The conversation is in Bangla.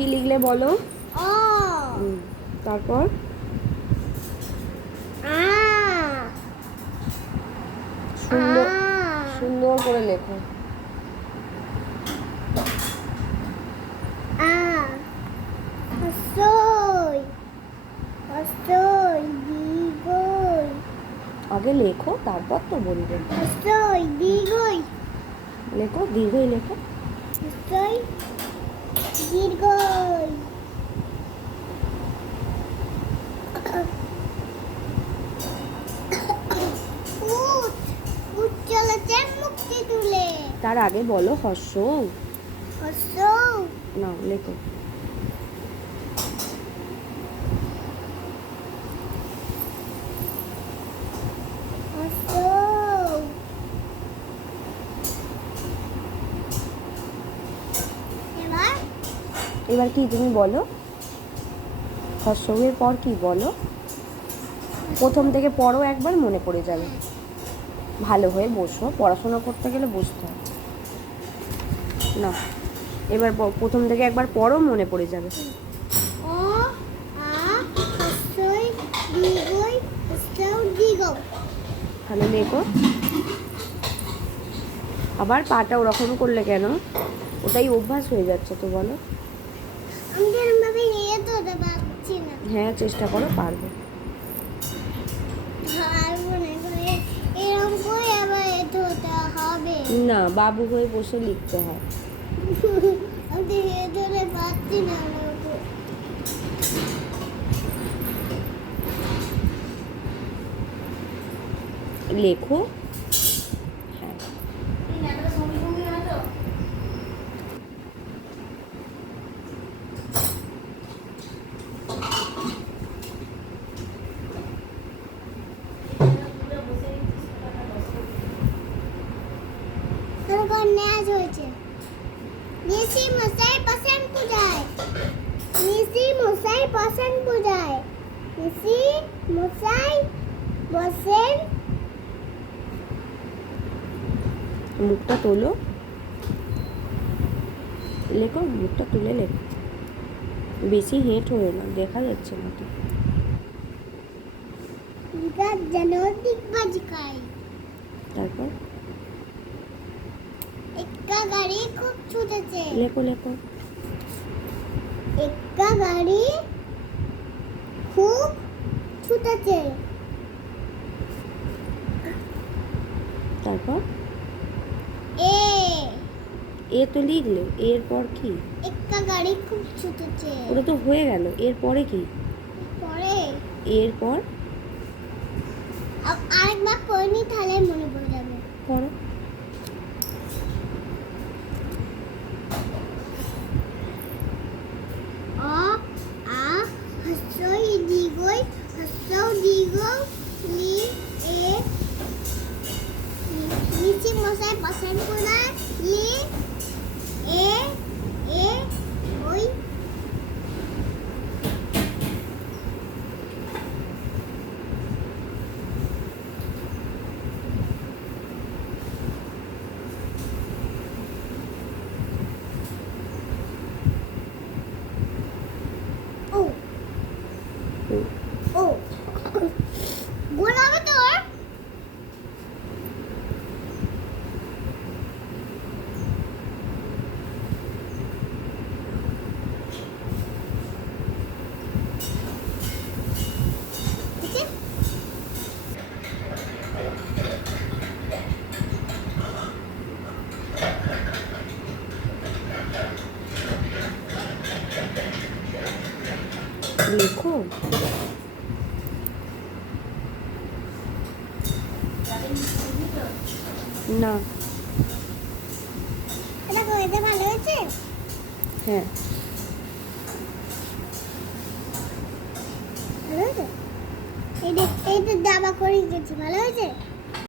কি লিখলে বলো? তারপর? সুন্দর। সুন্দর করে লেখো। আগে লেখো তারপর তো বলবে। লেখো দীর্ঘই লেখো। মুক্তি তুলে। তার আগে বলো হর্ষ হর্ষ না লেখো হসৌ এবার এবার কি তুমি বলো? হর্ষের পর কি বলো? প্রথম থেকে পড়ো একবার মনে পড়ে যাবে। ভালো হয়ে বসো পড়াশোনা করতে গেলে বসতে হয় না এবার প্রথম থেকে একবার পড়ো মনে পড়ে যাবে। তাহলে লেখো আবার পাটা ওরকম করলে কেন? ওটাই অভ্যাস হয়ে যাচ্ছে তো বলো। হ্যাঁ চেষ্টা করো পারবে না বাবু হয়ে বসে লিখতে হয়। লেখো হ্যাঁ তারপর ন্যাজ হয়েছে। নিশি মশাই পছন্দ পূজায়। নিশি মশাই পছন্দ পূজায়। নিশি মশাই বসেন। মুখটা তোলো। লেখো মুখটা তুলে লেখো। বেশি হেঁট হয়ে না দেখা যাচ্ছে না তো। তারপর? একটা গাড়ি খুব ছুটেছে। লেখো লেখো। একটা গাড়ি খুব ছুটেছে। তারপর? এ। এ তো লিখলে এরপর কি? একটা গাড়ি খুব ছুটেছে। ওটা তো হয়ে গেল এরপরে কি? পরে। এরপর আরেকবার পড়নি তাহলে মনে পড়ে যাবে। পড়ো। Amen. লেখো না এটা কইতে ভালো হয়েছে হ্যাঁ ভালো হয়েছে এই যে এই যে দাবা করে গেছি ভালো হয়েছে